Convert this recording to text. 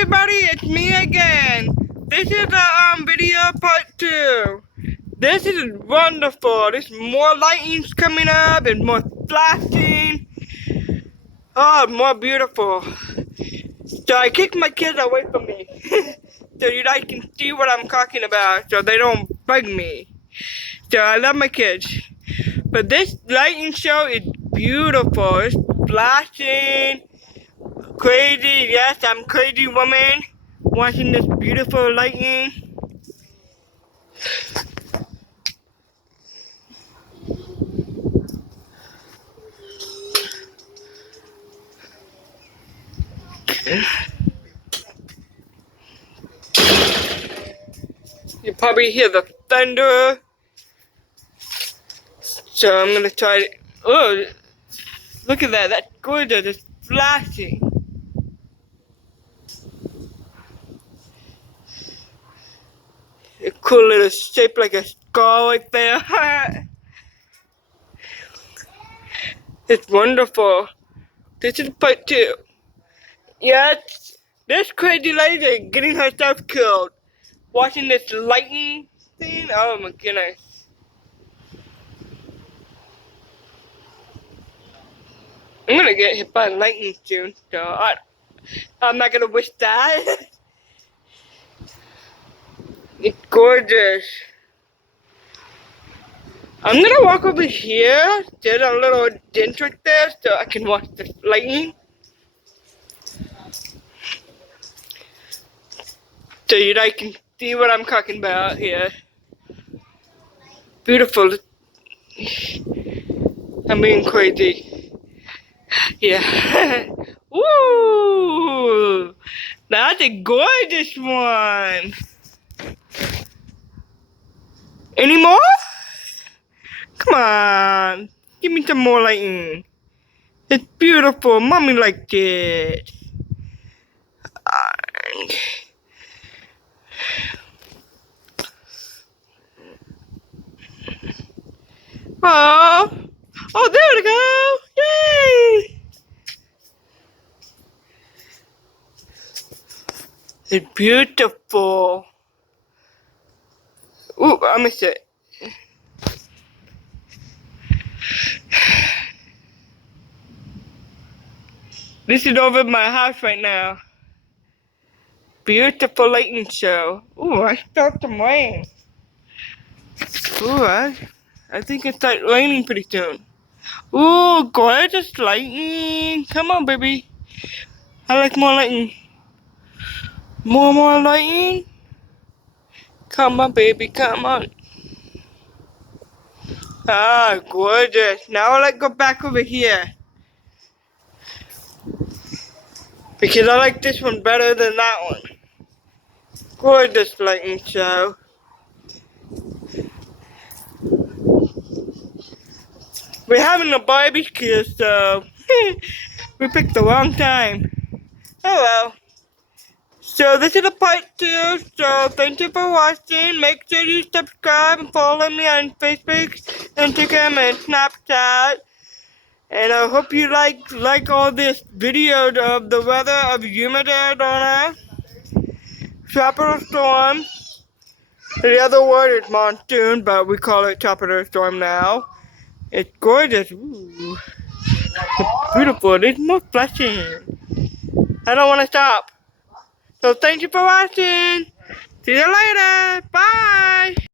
everybody, it's me again. This is the video part 2. This is wonderful. There's more lightings coming up and more flashing. Oh, more beautiful. So I kicked my kids away from me. So you guys can see what I'm talking about so they don't bug me. So I love my kids. But this lighting show is beautiful. It's flashing. Crazy, yes, I'm crazy woman watching this beautiful lightning. You probably hear the thunder. So I'm gonna try to, oh, look at that, that's gorgeous, it's flashing. A cool little shape like a skull right there. It's wonderful. This is part 2. Yes, this crazy lady getting herself killed. Watching this lightning thing, oh my goodness. I'm gonna get hit by lightning soon, so I'm not gonna wish that. It's gorgeous. I'm gonna walk over here. There's a little dent right there so I can watch the lightning. So you guys can see what I'm talking about here. Beautiful. I'm being crazy. Yeah. Woo! That's a gorgeous one. Any more? Come on. Give me some more lightning. It's beautiful. Mommy liked it. Oh, oh, there we go! Yay! It's beautiful. Ooh, I missed it. This is over my house right now. Beautiful lightning show. Ooh, I felt some rain. Ooh, I think it's like raining pretty soon. Ooh, gorgeous lightning. Come on, baby. I like more lightning. More lightning. Come on, baby, come on. Ah, gorgeous. Now let's go back over here. Because I like this one better than that one. Gorgeous lightning show. We're having a barbecue, so we picked the wrong time. Oh well. So this is a part 2, so thank you for watching. Make sure you subscribe and follow me on Facebook, Instagram, and Snapchat. And I hope you like all this video of the weather of humid Arizona. Tropical storm. The other word is monsoon, but we call it tropical storm now. It's gorgeous. Ooh. It's beautiful. There's more flashing. I don't want to stop. So thank you for watching. See you later. Bye.